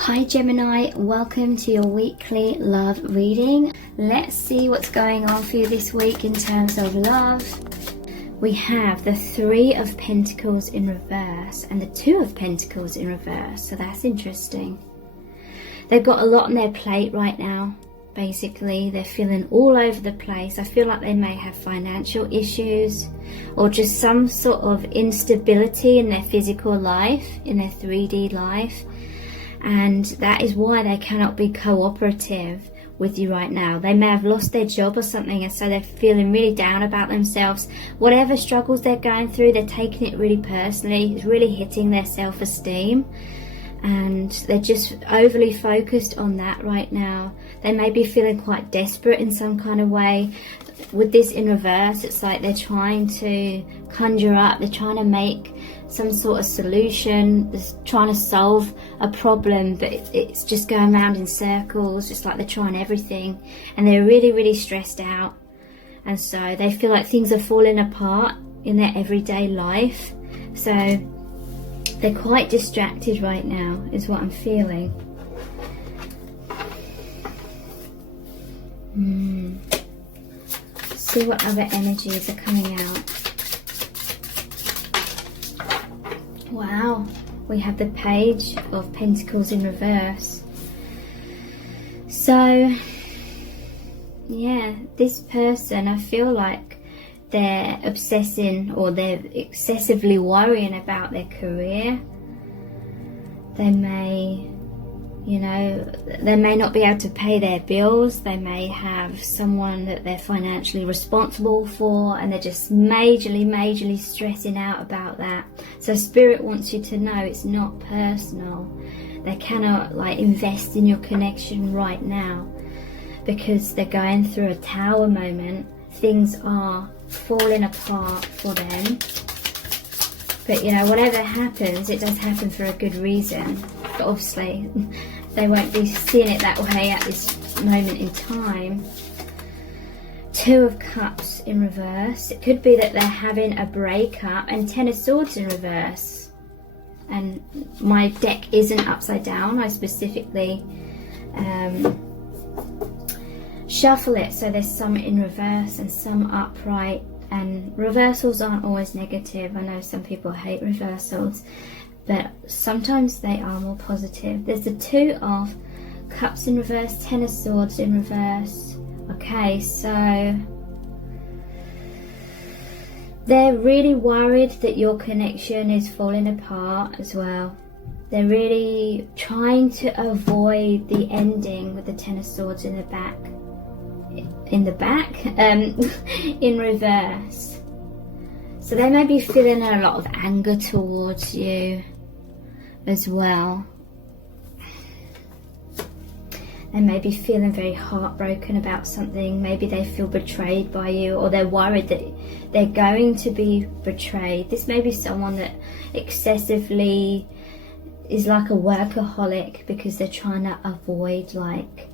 Hi Gemini, welcome to your weekly love reading. Let's see what's going on for you this week in terms of love. We have the Three of Pentacles in reverse and the Two of Pentacles in reverse, so that's interesting. They've got a lot on their plate right now. Basically, they're feeling all over the place. I feel like they may have financial issues or just some sort of instability in their physical life, in their 3D life. And that is why they cannot be cooperative with you right now. They may have lost their job or something, and so they're feeling really down about themselves. Whatever struggles they're going through, they're taking it really personally. It's really hitting their self-esteem, and they're just overly focused on that right now. They may be feeling quite desperate in some kind of way. With this in reverse, it's like they're trying to conjure up, they're trying to make some sort of solution, they're trying to solve a problem, but it's just going around in circles, just like they're trying everything, and they're really, really stressed out, and so they feel like things are falling apart in their everyday life. So they're quite distracted right now, is what I'm feeling. See what other energies are coming out. Wow, we have the Page of Pentacles in reverse. So, yeah, this person, I feel like they're obsessing or they're excessively worrying about their career. They may, you know, they may not be able to pay their bills. They may have someone that they're financially responsible for, and they're just majorly stressing out about that. So Spirit wants you to know it's not personal. They cannot like invest in your connection right now because they're going through a Tower moment. Things are falling apart for them. But you know, whatever happens, it does happen for a good reason. But obviously, they won't be seeing it that way at this moment in time. Two of Cups in reverse. It could be that they're having a breakup, and Ten of Swords in reverse. And my deck isn't upside down. I specifically shuffle it so there's some in reverse and some upright. And reversals aren't always negative. I know some people hate reversals, but sometimes they are more positive. There's the Two of Cups in reverse, Ten of Swords in reverse. Okay, so they're really worried that your connection is falling apart as well. They're really trying to avoid the ending with the Ten of Swords in the back. In reverse. So they may be feeling a lot of anger towards you as well. They may be feeling very heartbroken about something. Maybe they feel betrayed by you, or they're worried that they're going to be betrayed. This may be someone that excessively is like a workaholic because they're trying to avoid like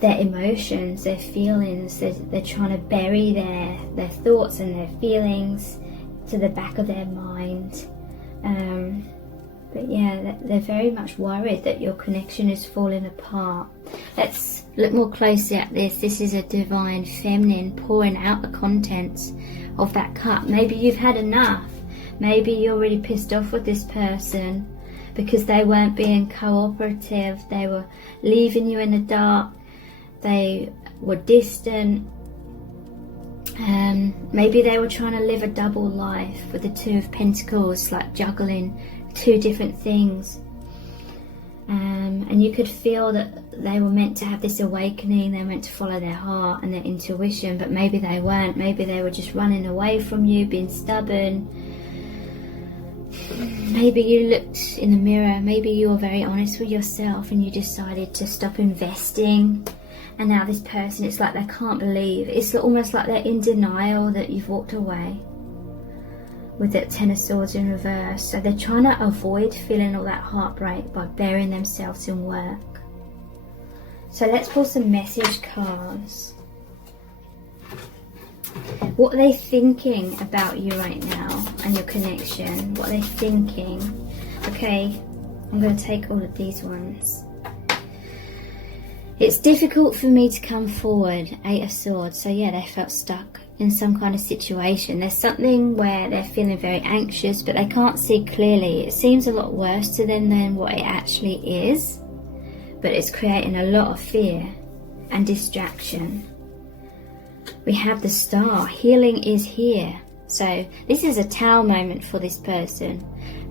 their emotions, their feelings. They're trying to bury their thoughts and their feelings to the back of their mind. But yeah, they're very much worried that your connection is falling apart. Let's look more closely at this. This is a divine feminine pouring out the contents of that cup. Maybe you've had enough. Maybe you're really pissed off with this person because they weren't being cooperative. They were leaving you in the dark. They were distant. Maybe they were trying to live a double life with the Two of Pentacles, like juggling two different things. And you could feel that they were meant to have this awakening. They were meant to follow their heart and their intuition, but maybe they weren't. Maybe they were just running away from you, being stubborn. Maybe you looked in the mirror. Maybe you were very honest with yourself and you decided to stop investing. And now this person, it's like they can't believe. It's almost like they're in denial that you've walked away with that Ten of Swords in reverse. So they're trying to avoid feeling all that heartbreak by burying themselves in work. So let's pull some message cards. What are they thinking about you right now and your connection? What are they thinking? Okay, I'm going to take all of these ones. It's difficult for me to come forward. 8 of Swords. So yeah, they felt stuck in some kind of situation. There's something where they're feeling very anxious, but they can't see clearly. It seems a lot worse to them than what it actually is, but it's creating a lot of fear and distraction. We have the Star. Healing is here. So this is a Tower moment for this person,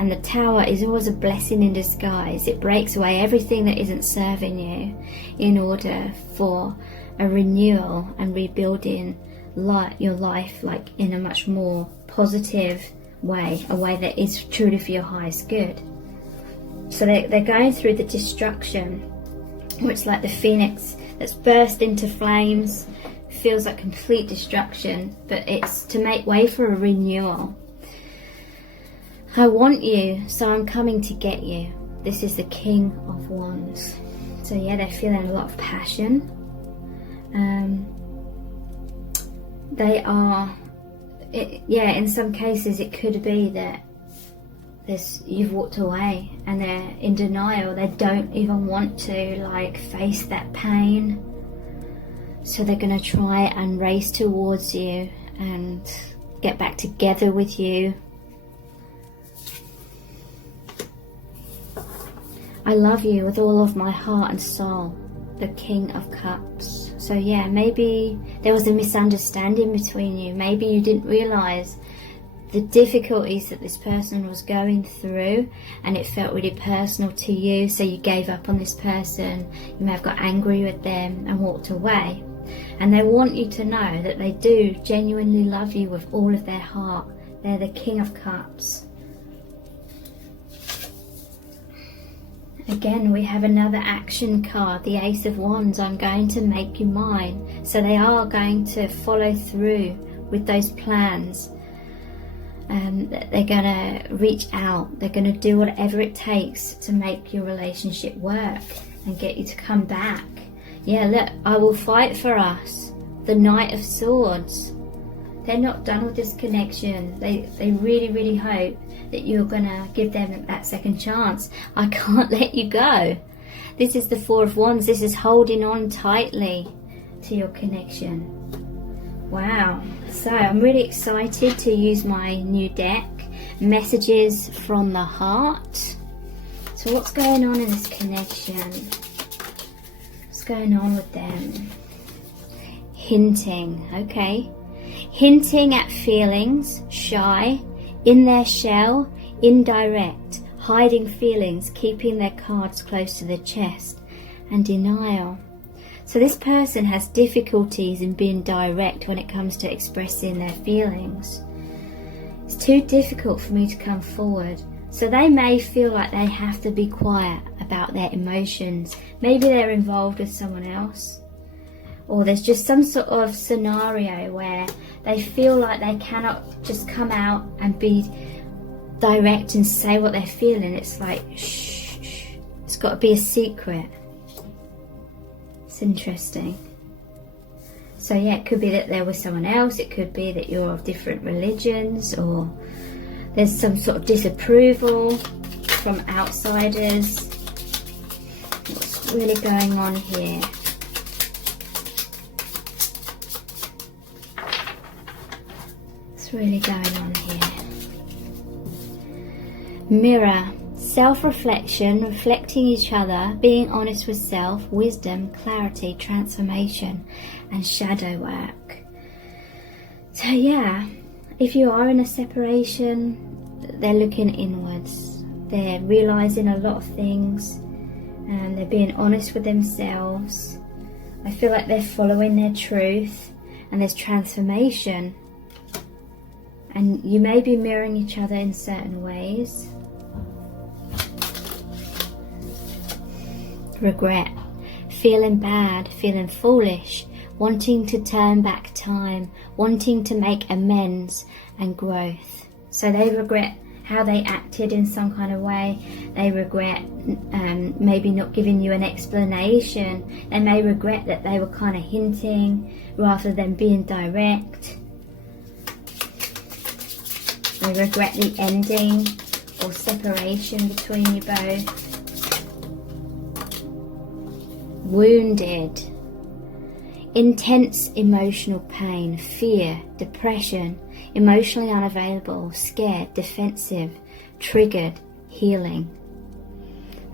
and the Tower is always a blessing in disguise. It breaks away everything that isn't serving you in order for a renewal and rebuilding your life, like in a much more positive way, a way that is truly for your highest good. So they're going through the destruction, which, like the phoenix that's burst into flames, feels like complete destruction, but it's to make way for a renewal. I want you, so I'm coming to get you. This is the King of Wands. So yeah, they're feeling a lot of passion. They are, in some cases it could be that you've walked away and they're in denial. They don't even want to like face that pain. So they're going to try and race towards you and get back together with you. I love you with all of my heart and soul. The King of Cups. So yeah, maybe there was a misunderstanding between you. Maybe you didn't realise the difficulties that this person was going through, and it felt really personal to you, so you gave up on this person. You may have got angry with them and walked away. And they want you to know that they do genuinely love you with all of their heart. They're the King of Cups. Again, we have another action card, the Ace of Wands. I'm going to make you mine. So they are going to follow through with those plans. They're going to reach out. They're going to do whatever it takes to make your relationship work and get you to come back. Yeah, look, I will fight for us. The Knight of Swords. They're not done with this connection. They really, really hope that you're going to give them that second chance. I can't let you go. This is the Four of Wands. This is holding on tightly to your connection. Wow. So I'm really excited to use my new deck, Messages from the Heart. So what's going on in this connection? What's going on with them? Hinting, okay. Hinting at feelings, shy, in their shell, indirect, hiding feelings, keeping their cards close to the chest, and denial. So this person has difficulties in being direct when it comes to expressing their feelings. It's too difficult for me to come forward. So they may feel like they have to be quiet about their emotions. Maybe they're involved with someone else. Or there's just some sort of scenario where they feel like they cannot just come out and be direct and say what they're feeling. It's like, shh, shh. It's got to be a secret. It's interesting. So yeah, it could be that they're with someone else. It could be that you're of different religions, or there's some sort of disapproval from outsiders. What's really going on here? Really going on here. Mirror, self-reflection, reflecting each other, being honest with self, wisdom, clarity, transformation, and shadow work. So yeah, if you are in a separation, they're looking inwards. They're realizing a lot of things, and they're being honest with themselves. I feel like they're following their truth, and there's transformation. And you may be mirroring each other in certain ways. Regret, feeling bad, feeling foolish, wanting to turn back time, wanting to make amends and growth. So they regret how they acted in some kind of way. They regret maybe not giving you an explanation. They may regret that they were kind of hinting rather than being direct. They regret the ending, or separation between you both. Wounded. Intense emotional pain, fear, depression, emotionally unavailable, scared, defensive, triggered, healing.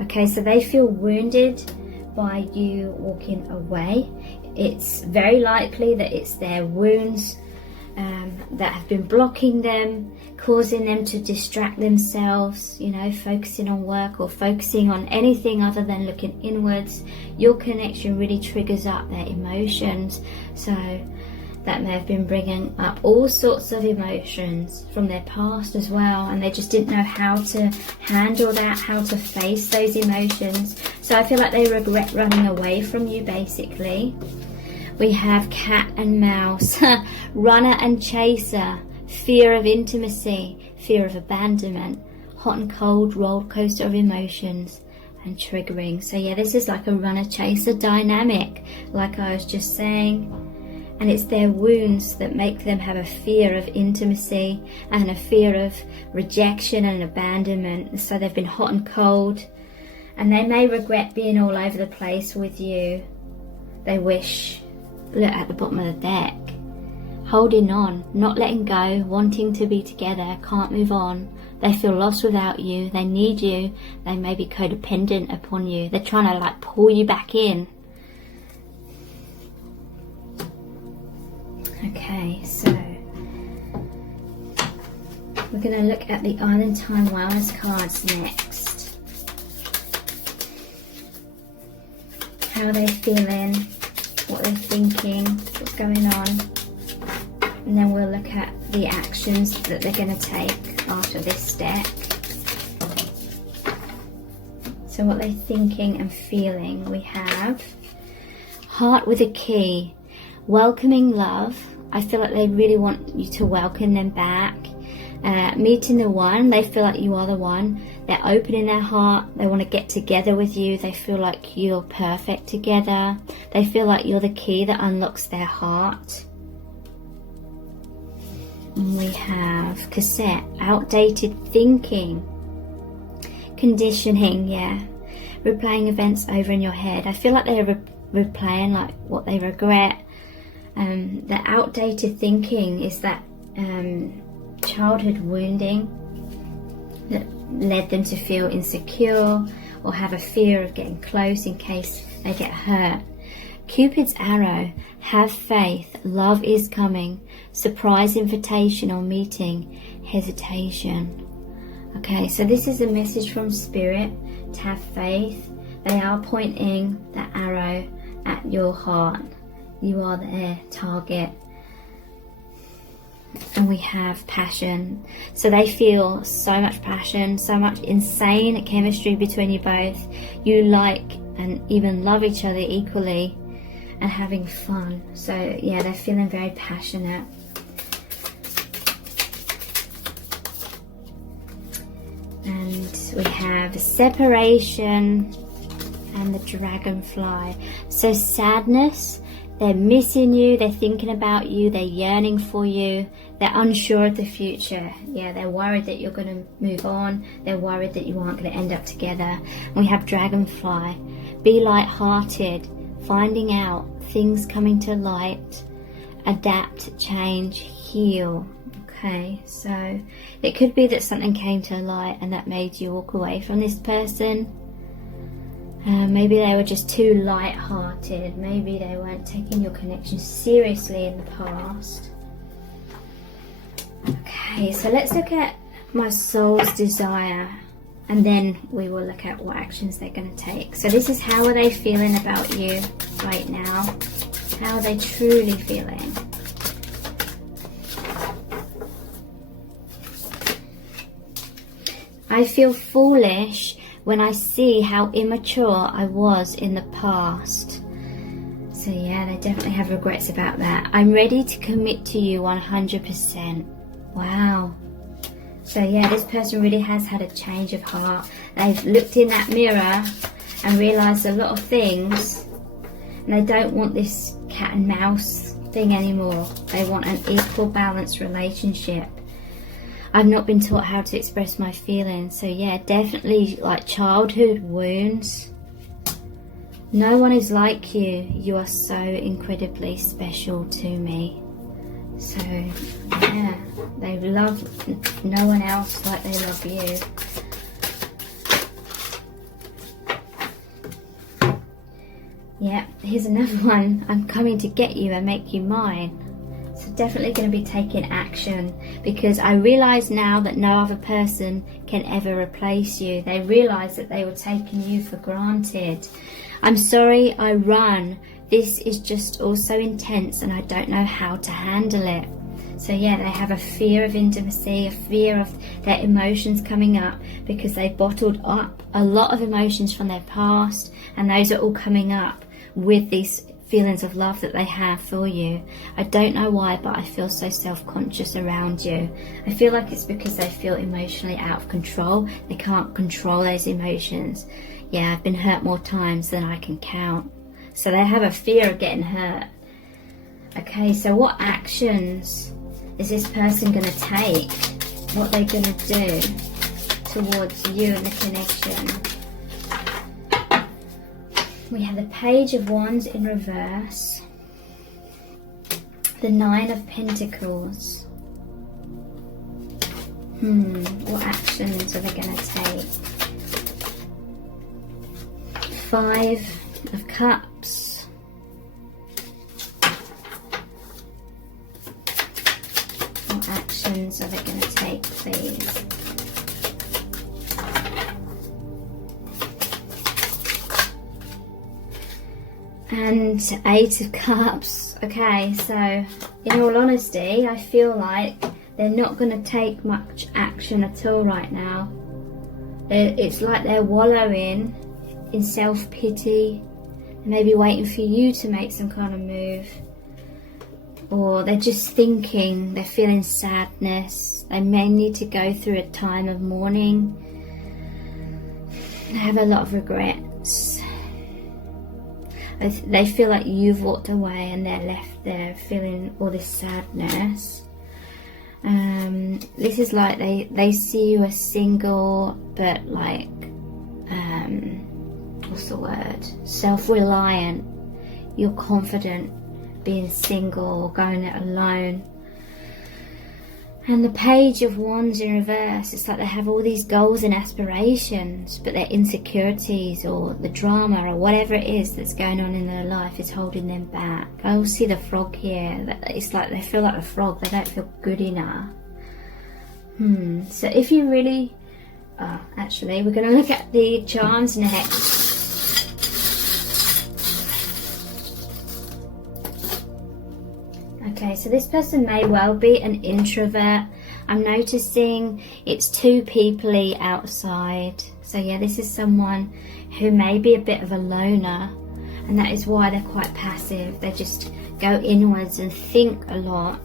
Okay, so they feel wounded by you walking away. It's very likely that it's their wounds that have been blocking them, causing them to distract themselves, you know, focusing on work or focusing on anything other than looking inwards. Your connection really triggers up their emotions, so that may have been bringing up all sorts of emotions from their past as well, and they just didn't know how to handle that, how to face those emotions. So I feel like they regret running away from you, basically. We have cat and mouse, runner and chaser, fear of intimacy, fear of abandonment, hot and cold roller coaster of emotions, and triggering. So yeah, this is like a runner chaser dynamic, like I was just saying. And it's their wounds that make them have a fear of intimacy and a fear of rejection and abandonment. So they've been hot and cold, and they may regret being all over the place with you. They wish, look at the bottom of the deck, holding on, not letting go, wanting to be together, can't move on. They feel lost without you, they need you, they may be codependent upon you. They're trying to like pull you back in. Okay, so we're going to look at the Island Time Wellness cards next. How are they feeling? What they're thinking? What's going on? And then we'll look at the actions that they're going to take after this deck. So what they're thinking and feeling. We have Heart with a Key. Welcoming love. I feel like they really want you to welcome them back. Meeting the one. They feel like you are the one. They're opening their heart. They want to get together with you. They feel like you're perfect together. They feel like you're the key that unlocks their heart. And we have cassette. Outdated thinking. Conditioning, yeah. Replaying events over in your head. I feel like they're replaying like what they regret. The outdated thinking is that childhood wounding that led them to feel insecure or have a fear of getting close in case they get hurt. Cupid's arrow, have faith, love is coming, surprise invitation or meeting, hesitation. Okay, so this is a message from Spirit to have faith. They are pointing that arrow at your heart. You are their target. And we have passion. So they feel so much passion, so much insane chemistry between you both. You like and even love each other equally and having fun. So yeah, they're feeling very passionate. And we have separation and the dragonfly. So sadness. They're missing you, they're thinking about you, they're yearning for you, they're unsure of the future. Yeah, they're worried that you're going to move on, they're worried that you aren't going to end up together. And we have dragonfly. Be light-hearted, finding out, things coming to light, adapt, change, heal. Okay, so it could be that something came to light and that made you walk away from this person. Maybe they were just too light-hearted. Maybe they weren't taking your connection seriously in the past. Okay, so let's look at my soul's desire, and then we will look at what actions they're going to take. So this is how are they feeling about you right now? How are they truly feeling? I feel foolish when I see how immature I was in the past. So yeah, they definitely have regrets about that. I'm ready to commit to you 100%. Wow. So yeah, this person really has had a change of heart. They've looked in that mirror and realised a lot of things, and they don't want this cat and mouse thing anymore. They want an equal, balanced relationship. I've not been taught how to express my feelings. So yeah, definitely like childhood wounds. No one is like you. You are so incredibly special to me. So yeah, they love no one else like they love you. Yeah, here's another one. I'm coming to get you and make you mine. So definitely going to be taking action, because I realise now that no other person can ever replace you. They realise that they were taking you for granted. I'm sorry, I run. This is just all so intense and I don't know how to handle it. So yeah, they have a fear of intimacy, a fear of their emotions coming up, because they bottled up a lot of emotions from their past, and those are all coming up with these feelings of love that they have for you. I don't know why, but I feel so self-conscious around you. I feel like it's because they feel emotionally out of control. They can't control those emotions. Yeah, I've been hurt more times than I can count. So they have a fear of getting hurt. Okay, so what actions is this person going to take? What are they going to do towards you and the connection? We have the Page of Wands in reverse, the Nine of Pentacles. What actions are they going to take? Five of Cups. What actions are they going to take, please? And Eight of Cups. Okay, so in all honesty, I feel like they're not going to take much action at all right now. It's like they're wallowing in self-pity, maybe waiting for you to make some kind of move. Or they're just thinking, they're feeling sadness. They may need to go through a time of mourning. They have a lot of regrets. They feel like you've walked away and they're left there feeling all this sadness. This is like they see you as single, but like, what's the word? Self-reliant. You're confident being single or going it alone. And the Page of Wands in reverse, it's like they have all these goals and aspirations, but their insecurities or the drama or whatever it is that's going on in their life is holding them back. I also see the frog here. It's like they feel like a frog. They don't feel good enough. So if you really... actually, we're going to look at the charms next. Okay, so this person may well be an introvert. I'm noticing it's too peoply outside. So yeah, this is someone who may be a bit of a loner, and that is why they're quite passive. They just go inwards and think a lot.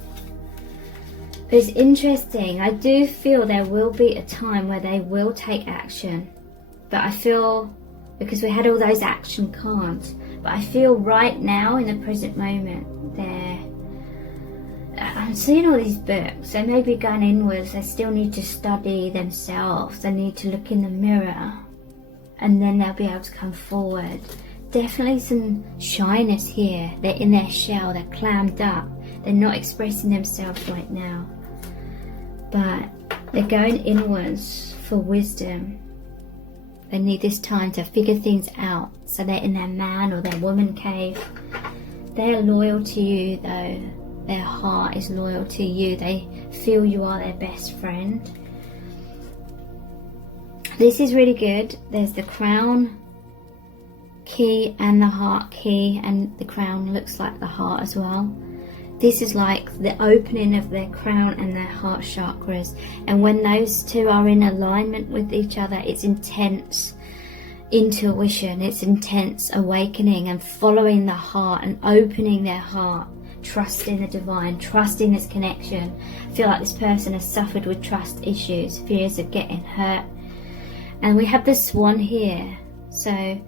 But it's interesting. I do feel there will be a time where they will take action. But I feel, because we had all those action cards, but I feel right now in the present moment, I'm seeing all these books. They may be going inwards. They still need to study themselves. They need to look in the mirror, and then they'll be able to come forward. Definitely some shyness here. They're in their shell. They're clammed up. They're not expressing themselves right now. But they're going inwards for wisdom. They need this time to figure things out. So they're in their man or their woman cave. They're loyal to you though. Their heart is loyal to you. They feel you are their best friend. This is really good. There's the crown key and the heart key, and the crown looks like the heart as well. This is like the opening of their crown and their heart chakras, and when those two are in alignment with each other, it's intense intuition, it's intense awakening and following the heart and opening their heart, trusting the divine, trusting this connection. I feel like this person has suffered with trust issues, fears of getting hurt. And we have the swan here. So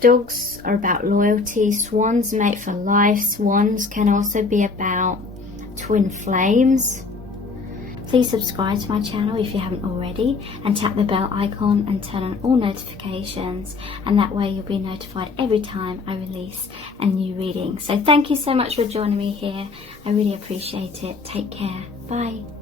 dogs are about loyalty. Swans mate for life. Swans can also be about twin flames. Please subscribe to my channel if you haven't already, and tap the bell icon and turn on all notifications, and that way you'll be notified every time I release a new reading. So thank you so much for joining me here. I really appreciate it. Take care. Bye.